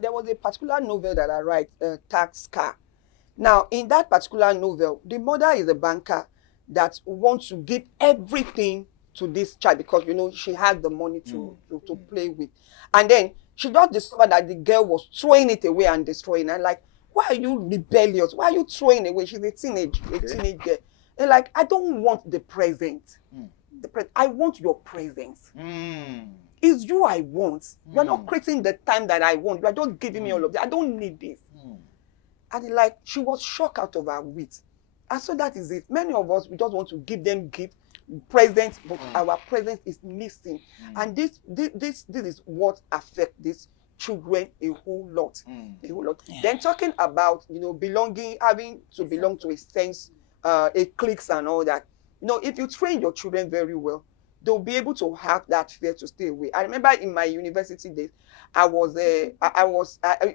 There was a particular novel that I write, Tax Car. Now, in that particular novel, the mother is a banker that wants to give everything to this child because she had the money to play with, and then she just discovered that the girl was throwing it away and destroying it. And like, why are you rebellious? Why are you throwing away? She's a teenage girl. And like, I don't want the present. I want your presence. It's you I want. You're not creating the time that I want. You are just giving me all of this. I don't need this. And like, she was shocked out of her wits. And so that is it. Many of us, we just want to give them gifts, presents, but our presence is missing. And this is what affects these children a whole lot. A whole lot. Yeah. Then talking about, belonging, having to belong to a sense, a cliques and all that. If you train your children very well, they'll be able to have that fear to stay away. I remember in my university days, I was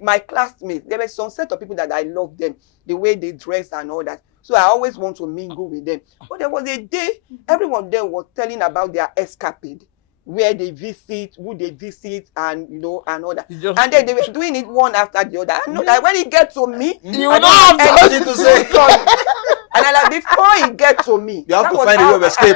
my classmates. There were some set of people that I loved them, the way they dress and all that. So I always want to mingle with them. But there was a day, everyone there was telling about their escapade, where they visit, who they visit, and and all that. And then they were doing it one after the other. I know that when it gets to me, you don't have anything to say. And I like, before it gets to me, you have to find a way of escape.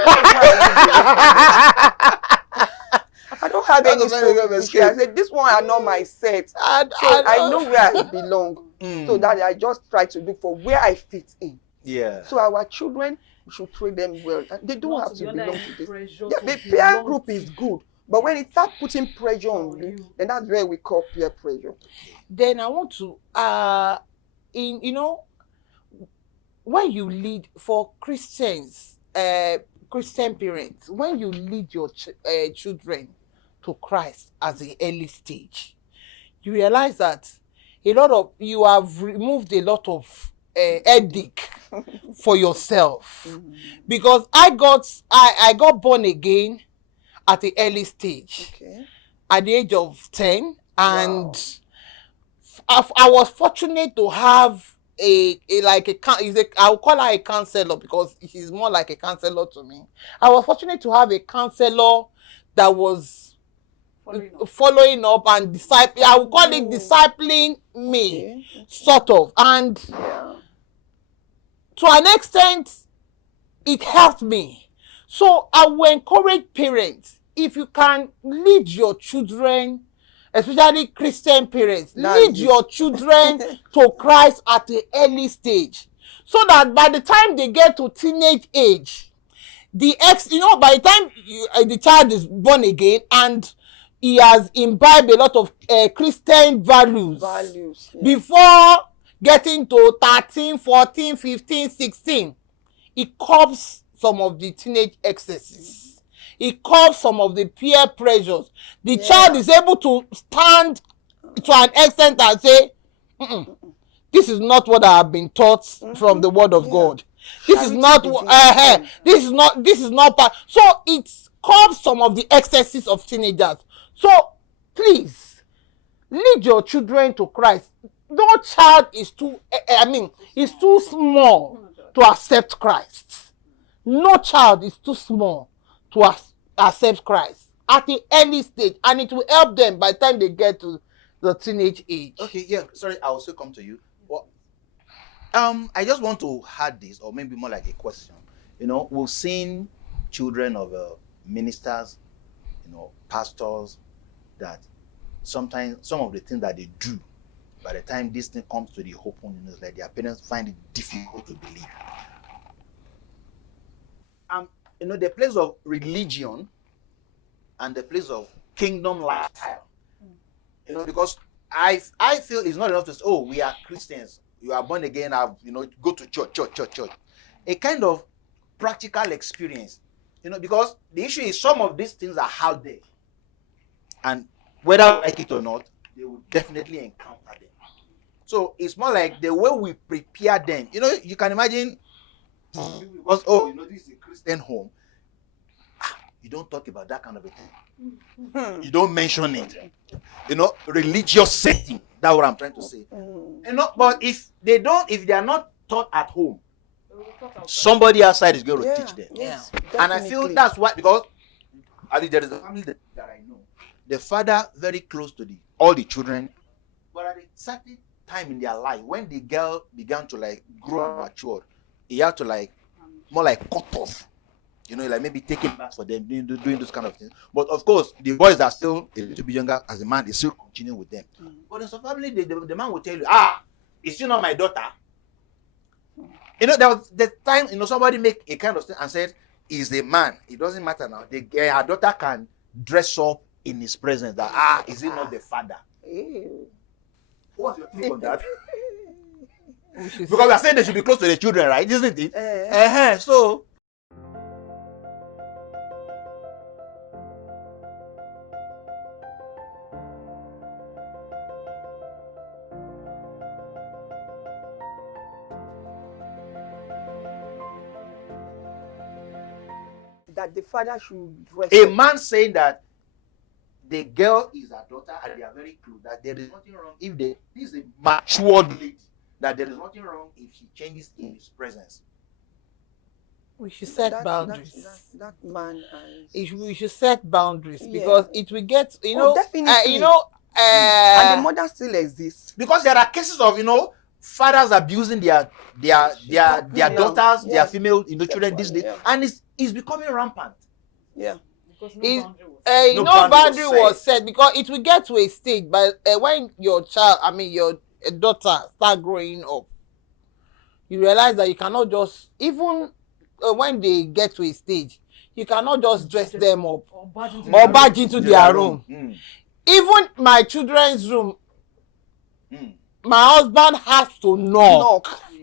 I don't have any story. I said, this one are not my set. So I know where I belong. So that I just try to look for where I fit in. Yeah. So our children, we should treat them well. They don't have to belong to this. The peer group is good. But when it starts putting pressure on you, then that's where we call peer pressure. Then I want to, when you lead for Christians, Christian parents, when you lead your children to Christ at the early stage, you realize that you have removed a lot of headache for yourself. Because I got born again at the early stage, at the age of 10, and I was fortunate to have I will call her a counselor because she's more like a counselor to me. I was fortunate to have a counselor that was following up and discipling. I would call it discipling me, sort of. And to an extent, it helped me. So I will encourage parents, if you can lead your children, especially Christian parents, lead your children to Christ at the early stage, so that by the time they get to teenage age, by the time the child is born again and he has imbibed a lot of Christian values before getting to 13, 14, 15, 16, it curbs some of the teenage excesses. It curbs some of the peer pressures. The child is able to stand to an extent and say, this is not what I have been taught from the word of God. This is not this is not part. So it curbs some of the excesses of teenagers. So please lead your children to Christ. No child is too small to accept Christ. No child is too small to accept Christ at the early stage, and it will help them by the time they get to the teenage age. Okay, yeah. Sorry, I will still come to you. Well, I just want to add this, or maybe more like a question. We've seen children of ministers, pastors, that sometimes some of the things that they do, by the time this thing comes to the open, it's like their parents find it difficult to believe. The place of religion and the place of kingdom lifestyle. Because I feel it's not enough to say, oh, we are Christians, you are born again, go to church. A kind of practical experience, because the issue is some of these things are out there. And whether I like it or not, they will definitely encounter them. So it's more like the way we prepare them. You can imagine, because, this is a Christian home. You don't talk about that kind of a thing. You don't mention it. Religious setting. That's what I'm trying to say. But if they are not taught at home, somebody outside is going to teach them. Yes, and I feel that's why, because at least there is a family that I know. The father very close to all the children, a certain time in their life when the girl began to like grow and mature, he had to like more like cut off. You know, like maybe taking back for them, doing those kind of things. But of course, the boys are still a little bit younger as a man, they still continue with them. But in some family, the man will tell you, is she not my daughter? You know, there was the time, you know, somebody make a kind of thing and said, he's a man. It doesn't matter now. Her daughter can dress up in his presence. That, is he not the father? Ew. What's your take on that? Because we are saying they should be close to the children, right? Isn't it? So... that the father should dress a up. man saying that the girl is her daughter and they are very close, that there is nothing wrong if this is a matured lady, that there is nothing wrong if she changes in his presence. We should set boundaries. That man We should set boundaries Yeah. because it will get, definitely. and the mother still exists. Because there are cases of, fathers abusing their daughters, their Yes. female, children these days, Yeah. and it's becoming rampant. Yeah. Because Is- no boundary was No no boundary boundary was was set because it will get to a stage, but when your daughter start growing up, you realize that you cannot just, even when they get to a stage, you cannot just dress them up or barge into or the barge into their room. Mm. Even my children's room, Mm. my husband has to knock Knock. Yeah.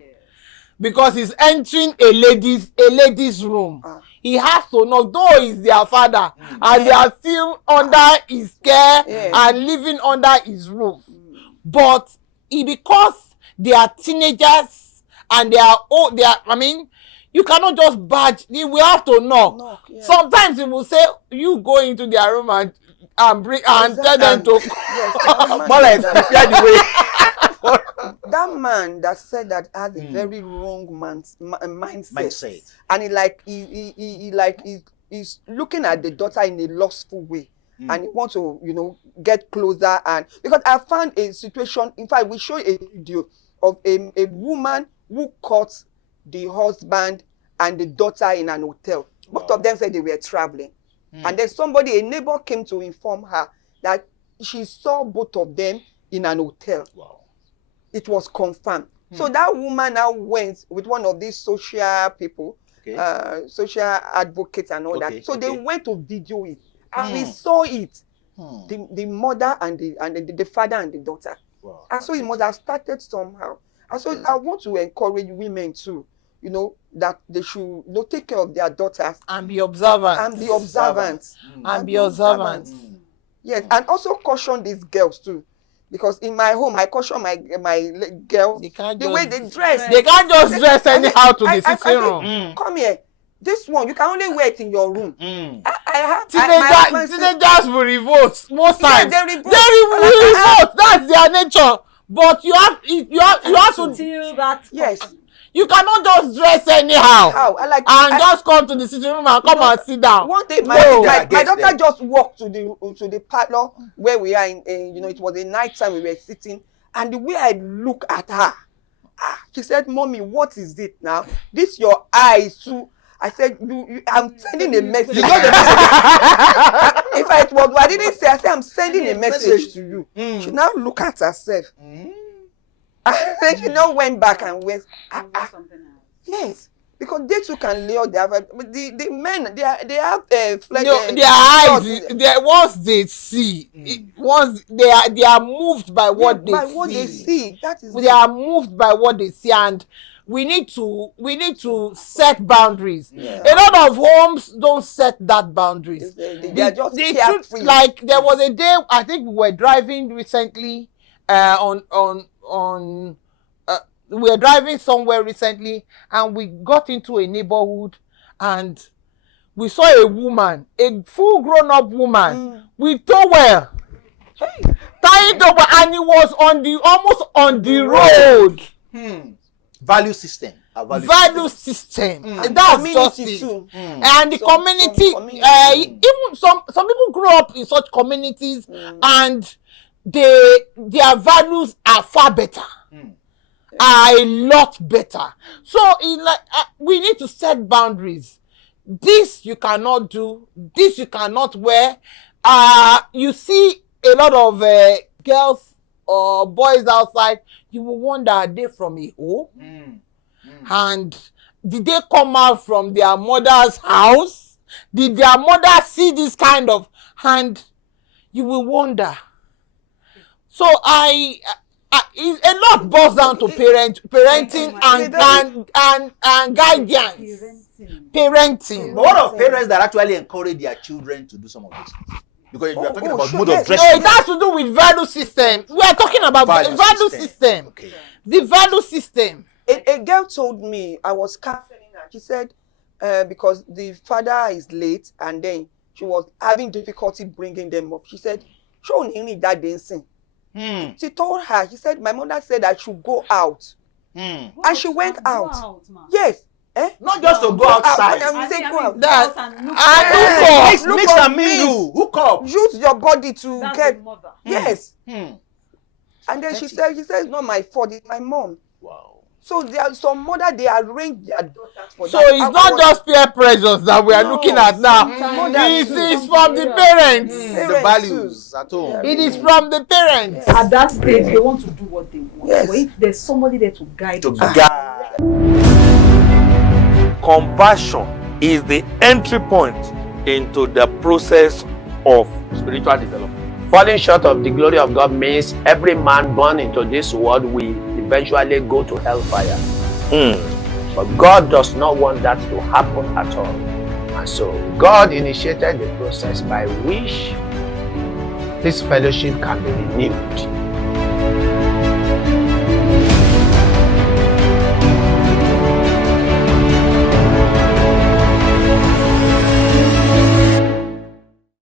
because he's entering a lady's room. He has to knock, though he's their father, and they are still under his care Yeah. and living under his roof. But because they are teenagers and you cannot just barge. You will have to knock. Knock, yeah. Sometimes he will say, you go into their room and bring and tell them to. Yes, that man More like that- prepare the way. that man that said that has a very wrong mindset. And he's looking at the daughter in a lustful way. And he wants to, get closer. And because I found a situation, in fact, we show a video of a woman who caught the husband and the daughter in an hotel. Both of them said they were traveling. And then a neighbor came to inform her that she saw both of them in an hotel. Wow. It was confirmed. So that woman now went with one of these social people, social advocates and all that. So they went to video it. And we saw it. The mother and the father and the daughter. Wow. And so it must have started somehow. And so I want to encourage women too, that they should take care of their daughters And be observant. and be observant. And be observant. Yes, and also caution these girls too. Because in my home, I caution my girls They can't the just, way they dress. they can't just dress anyhow to the I sitting room. say, come here. This one, you can only wear it in your room. My Teenagers will revolt most Yeah, times. they revolt. Will revolt. That's their nature. But you have to. Till that. Yes. You cannot just dress anyhow How? and just come to the sitting room and come and sit down. One day, No. my Get daughter them. just walked to the parlor where we are in. It was a night time we were sitting, and the way I look at her, she said, "Mommy, what is it now? This your eyes too." I said, I'm sending a message. You know the message. If I was, I didn't say. I said, I'm sending a message to you. She now look at herself. And then she now went back and went. And wear something else. Yes, because they too can lure their. But the men, they have flesh. Their eyes, once they see, once they are moved by what they see. That is. They are moved by what they see, and we need to set boundaries. Yeah. A lot of homes don't set that boundaries. They are just The carefree. truth, like there was a day I think we were driving recently we were driving somewhere recently, and we got into a neighborhood, and we saw a woman, a full grown-up woman with towel, tying towel, and it was almost on the road. Value system. Value system. And That's community just it. too. And the Some community, community. even some people grow up in such communities, and their values are far better. Are a lot better. So we need to set boundaries. This you cannot do. This you cannot wear. You see a lot of girls or boys outside. You will wonder, are they from a home? And did they come out from their mother's house? Did their mother see this kind of? And you will wonder. So a lot boils down to parenting and guidance. Parenting. But what of parents that actually encourage their children to do some of these things? Because you are talking about mode of dressing. No, it has to do with value system. We are talking about value system. Okay. The value system. A girl told me, I was counseling her. She said, because the father is late and then she was having difficulty bringing them up. She said, show me that dancing. She told her, she said, my mother said I should go out. And she went out. Yes. Not just to go outside. Mix and mingle. Hook up. Use your body to get. Yes. Hmm. And then she said, it's not my fault, it's my mom. Wow. So there are some mother, they arrange their daughters for so that. It's not just peer pressures that we are looking at now. It is from the parents. The values at home. It is from the parents. At that stage, they want to do what they want. Yes. But if there's somebody there to guide them. Compassion is the entry point into the process of spiritual development. Falling short of the glory of God means every man born into this world will eventually go to hellfire. But God does not want that to happen at all. And so God initiated the process by which this fellowship can be renewed.